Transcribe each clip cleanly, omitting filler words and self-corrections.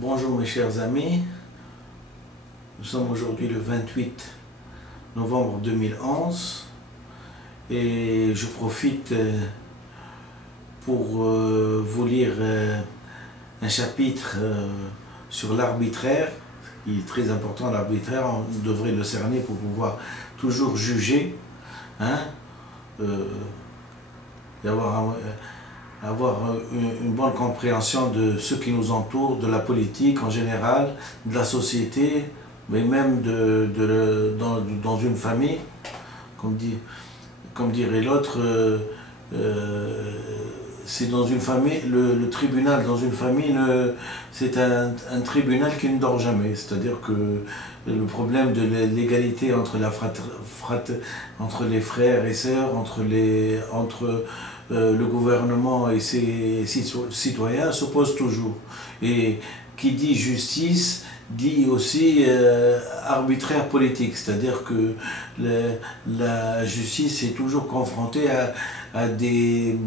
Bonjour mes chers amis, nous sommes aujourd'hui le 28 novembre 2011 et je profite pour vous lire un chapitre sur l'arbitraire, qui est très important. L'arbitraire, on devrait le cerner pour pouvoir toujours juger, et avoir une bonne compréhension de ce qui nous entoure, de la politique en général, de la société, mais même dans une famille, comme dirait l'autre, c'est dans une famille, le tribunal dans une famille, c'est un tribunal qui ne dort jamais. C'est-à-dire que le problème de l'égalité entre entre les frères et sœurs, entre le gouvernement et ses citoyens se pose toujours. Et qui dit justice dit aussi arbitraire politique, c'est-à-dire que la justice est toujours confrontée à des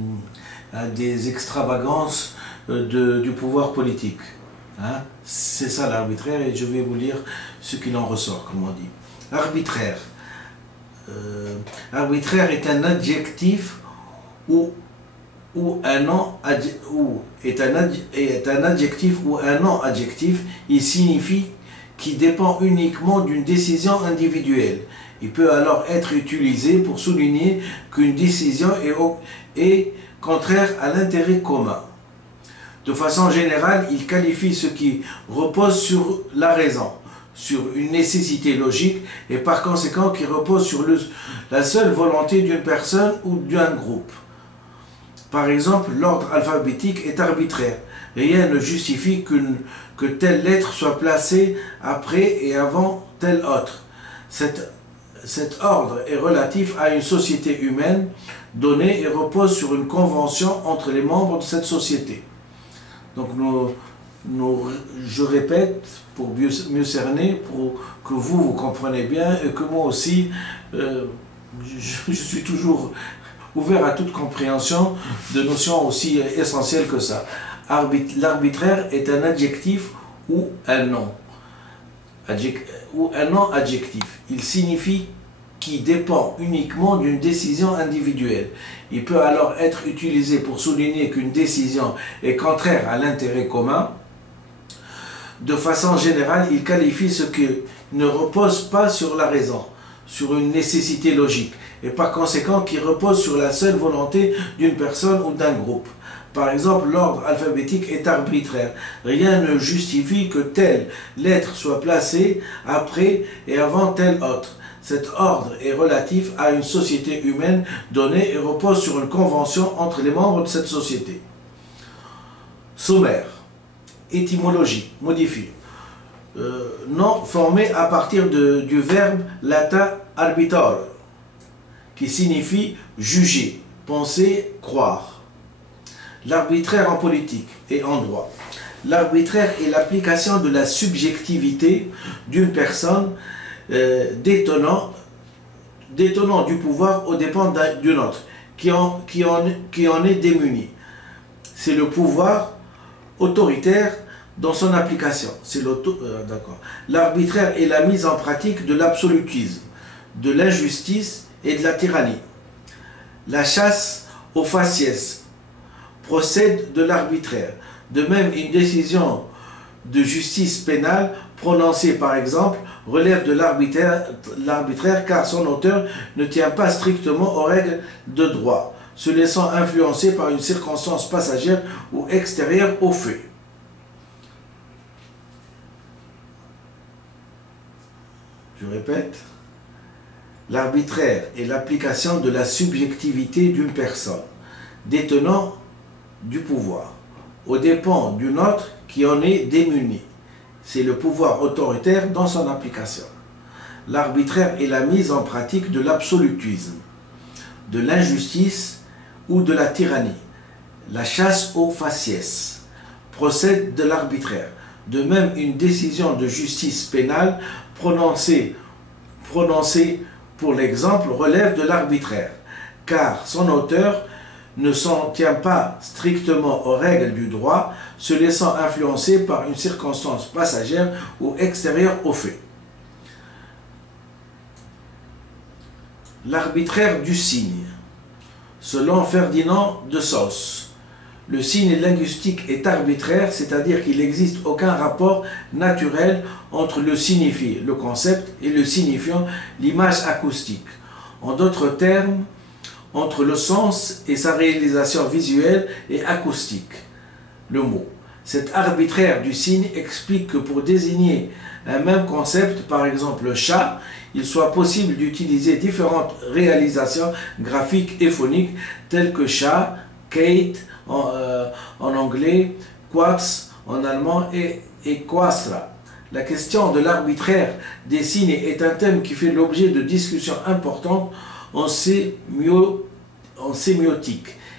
extravagances du pouvoir politique. C'est ça l'arbitraire, et je vais vous lire ce qu'il en ressort, comme on dit. Arbitraire. Arbitraire est un adjectif est un adjectif ou un non-adjectif. Il signifie qui dépend uniquement d'une décision individuelle. Il peut alors être utilisé pour souligner qu'une décision est contraire à l'intérêt commun. De façon générale, il qualifie ce qui repose sur la raison, sur une nécessité logique, et par conséquent qui repose sur la seule volonté d'une personne ou d'un groupe. Par exemple, l'ordre alphabétique est arbitraire. Rien ne justifie que telle lettre soit placée après et avant telle autre. Cet ordre est relatif à une société humaine donnée et repose sur une convention entre les membres de cette société. Donc je répète pour mieux cerner, pour que vous compreniez bien et que moi aussi, je suis toujours ouvert à toute compréhension de notions aussi essentielles que ça. L'arbitraire est un adjectif ou un nom. Un non-adjectif. Il signifie qui dépend uniquement d'une décision individuelle. Il peut alors être utilisé pour souligner qu'une décision est contraire à l'intérêt commun. De façon générale, il qualifie ce qui ne repose pas sur la raison, sur une nécessité logique, et par conséquent qui repose sur la seule volonté d'une personne ou d'un groupe. Par exemple, l'ordre alphabétique est arbitraire. Rien ne justifie que telle lettre soit placée après et avant telle autre. Cet ordre est relatif à une société humaine donnée et repose sur une convention entre les membres de cette société. Sommaire. Étymologie. Modifié. Nom formé à partir du verbe latin arbitare, qui signifie juger, penser, croire. L'arbitraire en politique et en droit. L'arbitraire est l'application de la subjectivité d'une personne détenant du pouvoir aux dépens d'une autre, qui en est démuni. C'est le pouvoir autoritaire dans son application. L'arbitraire est la mise en pratique de l'absolutisme, de l'injustice et de la tyrannie. La chasse aux faciès procède de l'arbitraire. De même, une décision de justice pénale prononcée par exemple relève de l'arbitraire car son auteur ne tient pas strictement aux règles de droit, se laissant influencer par une circonstance passagère ou extérieure aux faits. Je répète, l'arbitraire est l'application de la subjectivité d'une personne détenant du pouvoir aux dépens d'une autre qui en est démunie. C'est le pouvoir autoritaire dans son application. L'arbitraire est la mise en pratique de l'absolutisme, de l'injustice ou de la tyrannie. La chasse aux faciès procède de l'arbitraire. De même, une décision de justice pénale prononcée pour l'exemple relève de l'arbitraire, car son auteur ne s'en tient pas strictement aux règles du droit, se laissant influencer par une circonstance passagère ou extérieure au fait. L'arbitraire du signe. Selon Ferdinand de Saussure, le signe linguistique est arbitraire, c'est-à-dire qu'il n'existe aucun rapport naturel entre le signifié, le concept, et le signifiant, l'image acoustique. En d'autres termes, entre le sens et sa réalisation visuelle et acoustique, le mot. Cet arbitraire du signe explique que pour désigner un même concept, par exemple le chat, il soit possible d'utiliser différentes réalisations graphiques et phoniques telles que chat, Kate en anglais, Quatsch en allemand et Quastra. La question de l'arbitraire des signes est un thème qui fait l'objet de discussions importantes en sémiotique,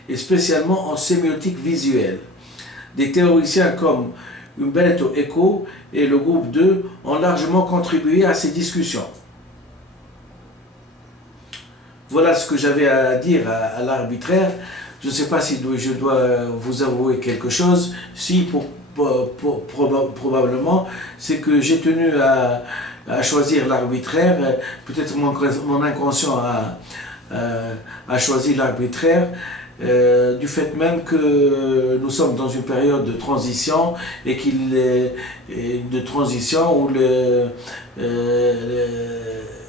et spécialement en sémiotique visuelle. Des théoriciens comme Umberto Eco et le groupe 2 ont largement contribué à ces discussions. Voilà ce que j'avais à dire à l'arbitraire. Je ne sais pas si je dois vous avouer quelque chose. Si, probablement, c'est que j'ai tenu à choisir l'arbitraire. Peut-être mon inconscient a choisi l'arbitraire. Du fait même que nous sommes dans une période de transition et où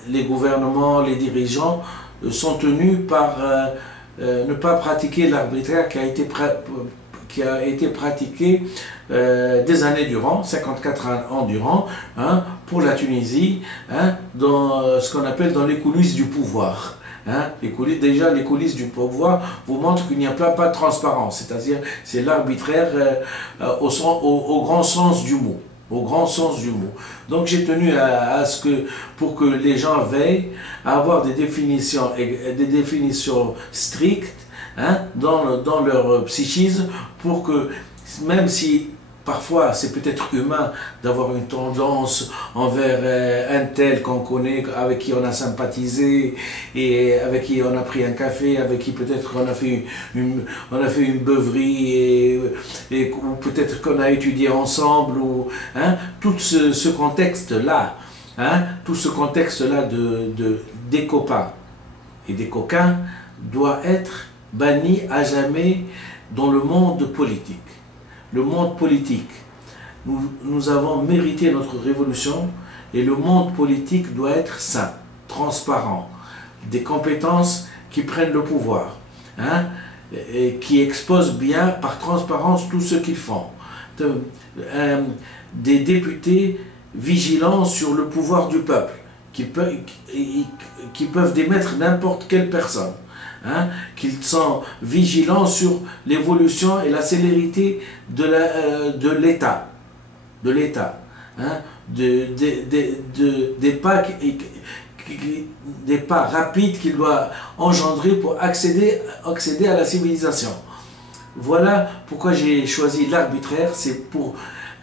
les gouvernements, les dirigeants sont tenus par ne pas pratiquer l'arbitraire qui a été pratiqué des années durant, 54 ans durant, hein, pour la Tunisie, hein, dans ce qu'on appelle dans les coulisses du pouvoir. Hein, les coulisses du pouvoir vous montrent qu'il n'y a pas de transparence, c'est-à-dire c'est l'arbitraire au grand sens du mot. Au grand sens du mot. Donc j'ai tenu à ce que, pour que les gens veillent à avoir des définitions strictes, hein, dans leur psychisme, pour que même si parfois c'est peut-être humain d'avoir une tendance envers un tel qu'on connaît, avec qui on a sympathisé et avec qui on a pris un café, avec qui peut-être on a fait une beuverie ou peut-être qu'on a étudié ensemble, ou hein, tout ce contexte-là, hein, tout ce contexte-là des copains et des coquins doit être banni à jamais dans le monde politique. Le monde politique, nous avons mérité notre révolution et le monde politique doit être sain, transparent, des compétences qui prennent le pouvoir, hein, et qui exposent bien par transparence tout ce qu'ils font. Des députés vigilants sur le pouvoir du peuple, qui peuvent démettre n'importe quelle personne. Hein, qu'ils sont vigilants sur l'évolution et la célérité de l'État, hein, des pas rapides qu'il doit engendrer pour accéder à la civilisation. Voilà pourquoi j'ai choisi l'arbitraire, c'est pour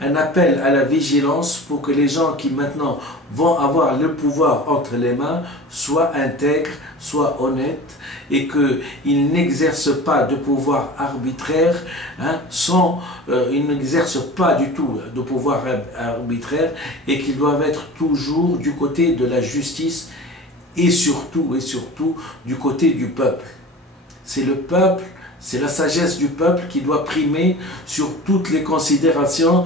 un appel à la vigilance, pour que les gens qui maintenant vont avoir le pouvoir entre les mains soient intègres, soient honnêtes, et qu'ils n'exercent pas de pouvoir arbitraire, hein, ils n'exercent pas du tout de pouvoir arbitraire, et qu'ils doivent être toujours du côté de la justice et surtout du côté du peuple. C'est le peuple, c'est la sagesse du peuple qui doit primer sur toutes les considérations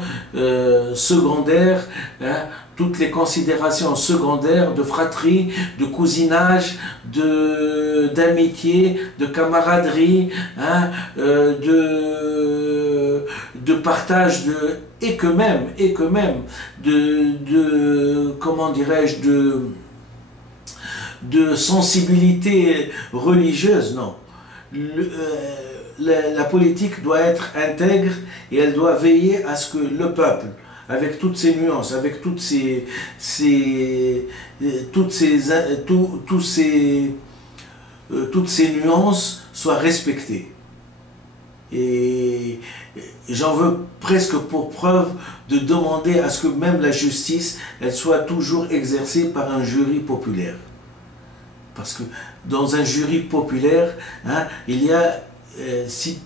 secondaires, hein, toutes les considérations secondaires de fratrie, de cousinage, d'amitié, de camaraderie, hein, de partage, et que même comment dirais-je, de sensibilité religieuse, non. La politique doit être intègre et elle doit veiller à ce que le peuple, avec toutes ses nuances, avec toutes ces nuances, soient respectées. Et j'en veux presque pour preuve de demander à ce que même la justice, elle soit toujours exercée par un jury populaire. Parce que dans un jury populaire, hein, il y a, si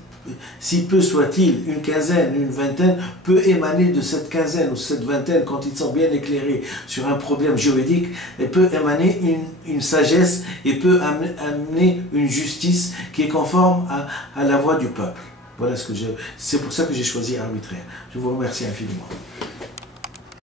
si peu soit-il, une quinzaine, une vingtaine, peut émaner de cette quinzaine ou cette vingtaine, quand ils sont bien éclairés sur un problème juridique, et peut émaner une sagesse et peut amener une justice qui est conforme à la voix du peuple. Voilà ce que c'est pour ça que j'ai choisi arbitraire. Je vous remercie infiniment.